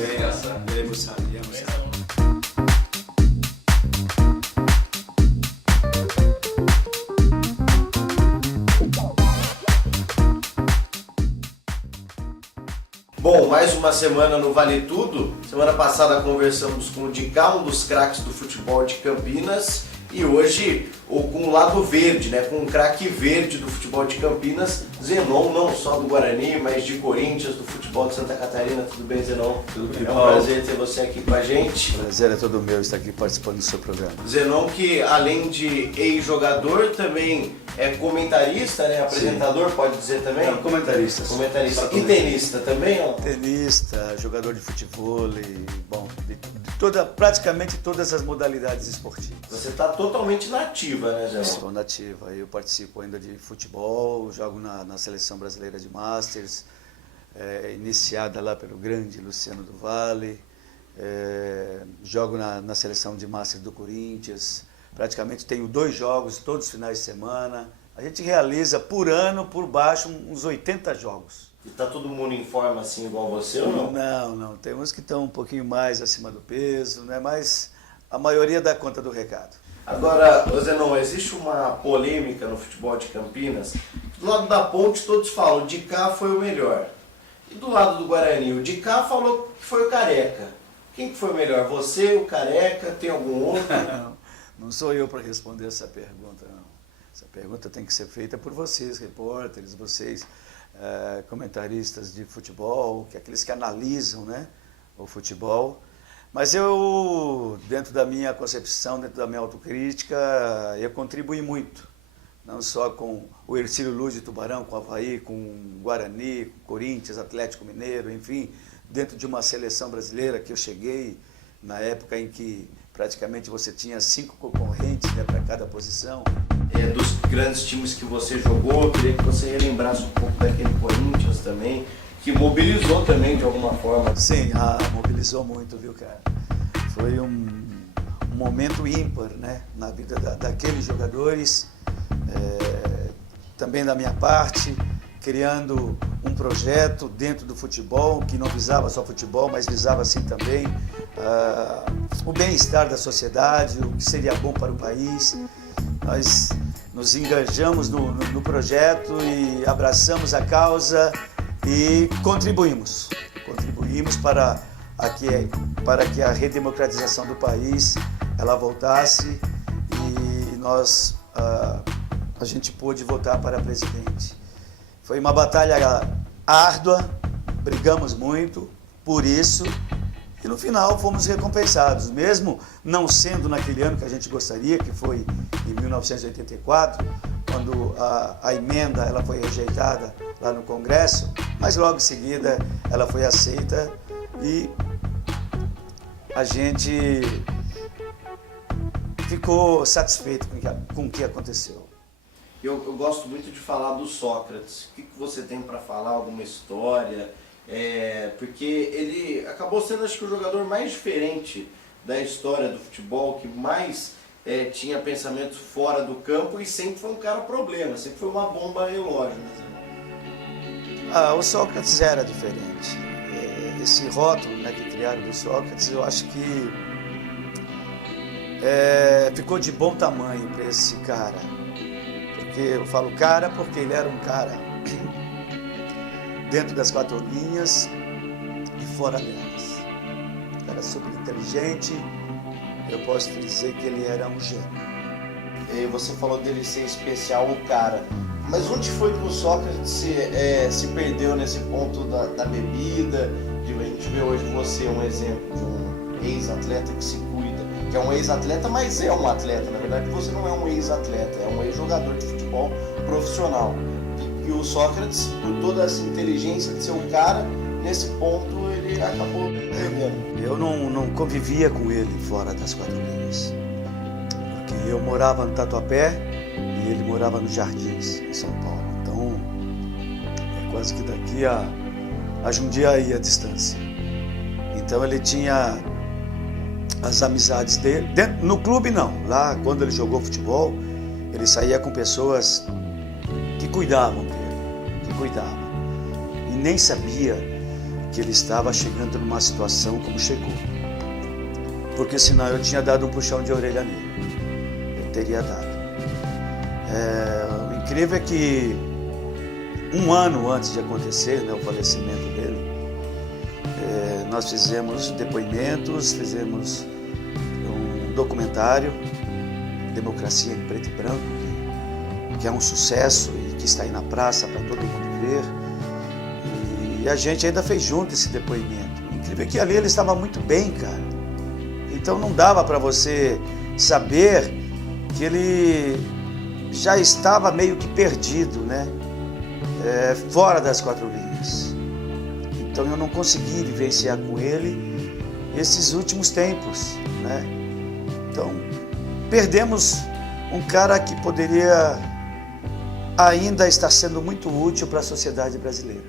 veremos aí. Bom, mais uma semana no Vale Tudo. Semana passada conversamos com o Dicá, um dos craques do futebol de Campinas, e hoje com o lado verde, né? Com um craque verde do futebol de Campinas, Zenon, não só do Guarani, mas de Corinthians, do futebol de Santa Catarina. Tudo bem, Zenon? Tudo bem, É um Paulo. prazer ter você aqui com a gente. O prazer é todo meu estar aqui participando do seu programa. Zenon, que além de ex-jogador, também é comentarista, né? Apresentador, pode dizer também? É, comentarista. Comentarista. E tenista também, ó? Tenista, jogador de futebol, bom, praticamente todas as modalidades esportivas. Você está totalmente nativa, né, Zenon? Estou nativa, eu participo ainda de futebol, jogo na Seleção Brasileira de Masters, iniciada lá pelo grande Luciano do Vale, jogo na Seleção de Masters do Corinthians, praticamente tenho 2 jogos todos os finais de semana. A gente realiza por ano, por baixo, uns 80 jogos. E tá todo mundo em forma assim igual você ou não? Não, tem uns que estão um pouquinho mais acima do peso, né? Mas a maioria dá conta do recado. Agora, Zenon, existe uma polêmica no futebol de Campinas. Do lado da Ponte todos falam, o Dicá foi o melhor. E do lado do Guarani, o Dicá falou que foi o Careca. Quem que foi o melhor? Você, o Careca, tem algum outro? Não sou eu para responder essa pergunta, não. Essa pergunta tem que ser feita por vocês, repórteres, vocês, comentaristas de futebol, aqueles que analisam, né, o futebol. Mas eu, dentro da minha concepção, dentro da minha autocrítica, eu contribuí muito. Não só com o Hercílio Luz de Tubarão, com o Avaí, com o Guarani, com o Corinthians, Atlético Mineiro, enfim, dentro de uma seleção brasileira que eu cheguei na época em que praticamente você tinha 5 concorrentes, né, para cada posição. Dos grandes times que você jogou, eu queria que você relembrasse um pouco daquele Corinthians também, que mobilizou também de alguma forma. Sim, mobilizou muito, viu, cara? Foi um momento ímpar, né, na vida daqueles jogadores, também da minha parte, criando um projeto dentro do futebol, que não visava só futebol, mas visava assim também o bem-estar da sociedade, o que seria bom para o país. Nós nos engajamos no projeto e abraçamos a causa e contribuímos para que a redemocratização do país ela voltasse e a gente pôde votar para presidente. Foi uma batalha árdua, brigamos muito por isso e no final fomos recompensados, mesmo não sendo naquele ano que a gente gostaria, que foi em 1984, quando a emenda ela foi rejeitada lá no Congresso, mas logo em seguida ela foi aceita e a gente ficou satisfeito com o que aconteceu. Eu gosto muito de falar do Sócrates. O que você tem para falar? Alguma história? Porque ele acabou sendo, acho que, o jogador mais diferente da história do futebol, que mais tinha pensamento fora do campo e sempre foi um cara problema, sempre foi uma bomba relógio. O Sócrates era diferente. Esse rótulo, né, que criaram do Sócrates, eu acho que ficou de bom tamanho para esse cara. Porque eu falo cara porque ele era um cara dentro das 4 linhas e fora delas. Um cara super inteligente, eu posso te dizer que ele era um gênio. Você falou dele ser especial, um cara. Mas onde foi que o Sócrates se perdeu nesse ponto da bebida? A gente vê hoje você um exemplo de um ex-atleta que se cuida, que é um ex-atleta, mas é um atleta. Na verdade, você não é um ex-atleta, é um ex-jogador de futebol profissional. E o Sócrates, por toda essa inteligência de ser um cara, nesse ponto ele acabou perdendo. Eu não convivia com ele fora das 4 linhas, porque eu morava no Tatuapé e ele morava nos Jardins, em São Paulo. Então, é quase que daqui a Jundiaí a distância. Então ele tinha as amizades dele, no clube não, lá quando ele jogou futebol, ele saía com pessoas que cuidavam dele, e nem sabia que ele estava chegando numa situação como chegou. Porque senão eu tinha dado um puxão de orelha nele. Eu teria dado. O incrível é que um ano antes de acontecer, né, o falecimento dele, nós fizemos depoimentos, fizemos um documentário, Democracia em Preto e Branco, que é um sucesso e que está aí na praça para todo mundo ver. E a gente ainda fez junto esse depoimento. O incrível é que ali ele estava muito bem, cara. Então não dava para você saber que ele já estava meio que perdido, né? Fora das quatro linhas. Então eu não consegui vivenciar com ele esses últimos tempos, né? Então perdemos um cara que poderia ainda estar sendo muito útil para a sociedade brasileira.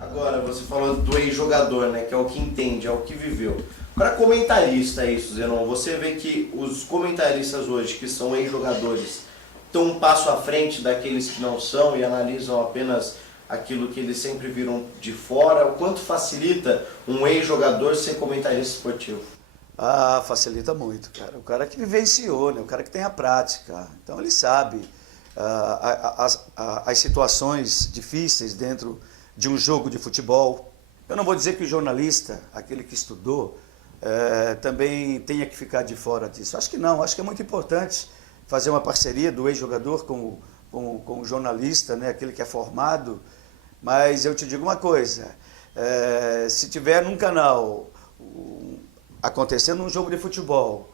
Agora, você falou do ex-jogador, né? Que é o que entende, é o que viveu. Para comentarista isso, Zenon, você vê que os comentaristas hoje, que são ex-jogadores, estão um passo à frente daqueles que não são e analisam apenas aquilo que eles sempre viram de fora. O quanto facilita um ex-jogador ser comentarista esportivo? Ah, facilita muito, cara. O cara que vivenciou, né? O cara que tem a prática. Então ele sabe as situações difíceis dentro de um jogo de futebol. Eu não vou dizer que o jornalista, aquele que estudou, também tenha que ficar de fora disso. Acho que não, acho que é muito importante fazer uma parceria do ex-jogador com o jornalista, né, aquele que é formado. Mas eu te digo uma coisa, se tiver num canal acontecendo um jogo de futebol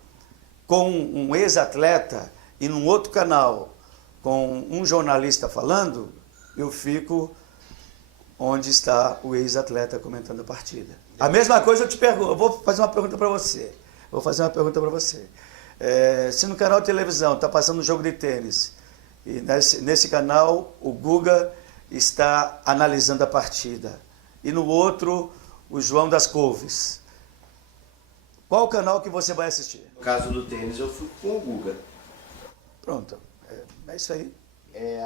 com um ex-atleta e num outro canal com um jornalista falando, eu fico onde está o ex-atleta comentando a partida. A mesma coisa eu te pergunto, eu vou fazer uma pergunta para você. Se no canal de televisão está passando um jogo de tênis e nesse canal o Guga está analisando a partida e no outro o João das Couves, qual canal que você vai assistir? No caso do tênis eu fui com o Guga. Pronto, é isso aí.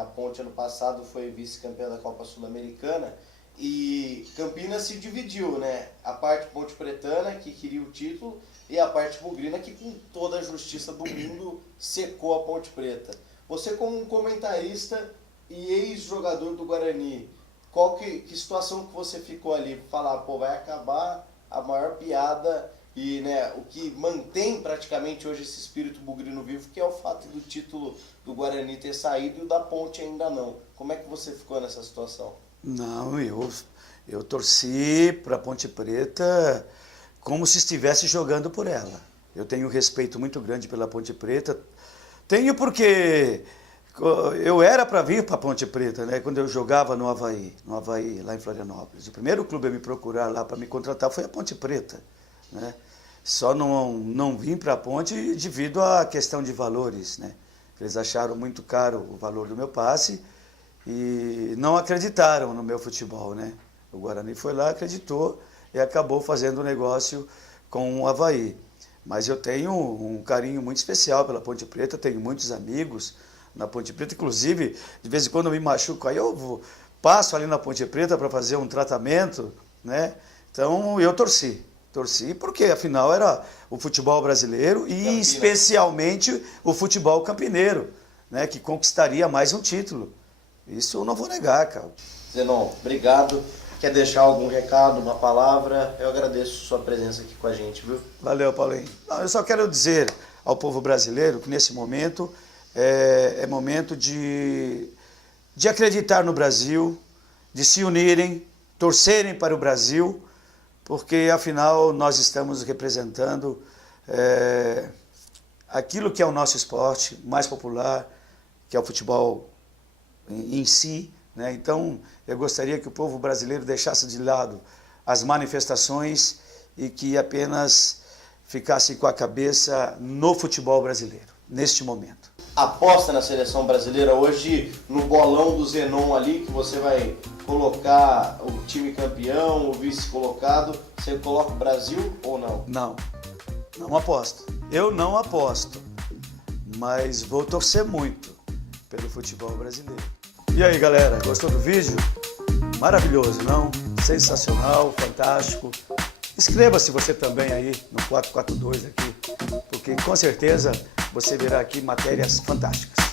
A Ponte ano passado foi vice-campeã da Copa Sul-Americana e Campinas se dividiu, né? A parte ponte pretana, que queria o título, e a parte bugrina, que com toda a justiça do mundo secou a Ponte Preta. Você como um comentarista e ex-jogador do Guarani, que situação que você ficou ali? Falar, pô, vai acabar a maior piada e, né, o que mantém praticamente hoje esse espírito bugrino vivo, que é o fato do título do Guarani ter saído e o da Ponte ainda não. Como é que você ficou nessa situação? Não, eu torci para a Ponte Preta como se estivesse jogando por ela. Eu tenho um respeito muito grande pela Ponte Preta. Tenho porque eu era para vir para a Ponte Preta, né, quando eu jogava no Avaí, lá em Florianópolis. O primeiro clube a me procurar lá para me contratar foi a Ponte Preta, né? Só não vim para a Ponte devido à questão de valores, né? Eles acharam muito caro o valor do meu passe e não acreditaram no meu futebol, né? O Guarani foi lá, acreditou e acabou fazendo um negócio com o Avaí. Mas eu tenho um carinho muito especial pela Ponte Preta, tenho muitos amigos na Ponte Preta, inclusive, de vez em quando eu me machuco, aí eu passo ali na Ponte Preta para fazer um tratamento, né? Então eu torci porque afinal era o futebol brasileiro e Campina, especialmente o futebol campineiro, né, que conquistaria mais um título. Isso eu não vou negar, cara. Zenon, obrigado. Quer deixar algum recado, uma palavra? Eu agradeço sua presença aqui com a gente, viu? Valeu, Paulinho. Não, eu só quero dizer ao povo brasileiro que nesse momento é momento de acreditar no Brasil, de se unirem, torcerem para o Brasil, porque afinal nós estamos representando aquilo que é o nosso esporte mais popular, que é o futebol em si, né? Então eu gostaria que o povo brasileiro deixasse de lado as manifestações e que apenas ficasse com a cabeça no futebol brasileiro, neste momento. Aposta na seleção brasileira hoje, no bolão do Zenon ali, que você vai colocar o time campeão, o vice-colocado, você coloca o Brasil ou não? Não aposto. Eu não aposto, mas vou torcer muito pelo futebol brasileiro. E aí, galera, gostou do vídeo? Maravilhoso, não? Sensacional, fantástico. Inscreva-se você também aí no 442 aqui, porque com certeza você verá aqui matérias fantásticas.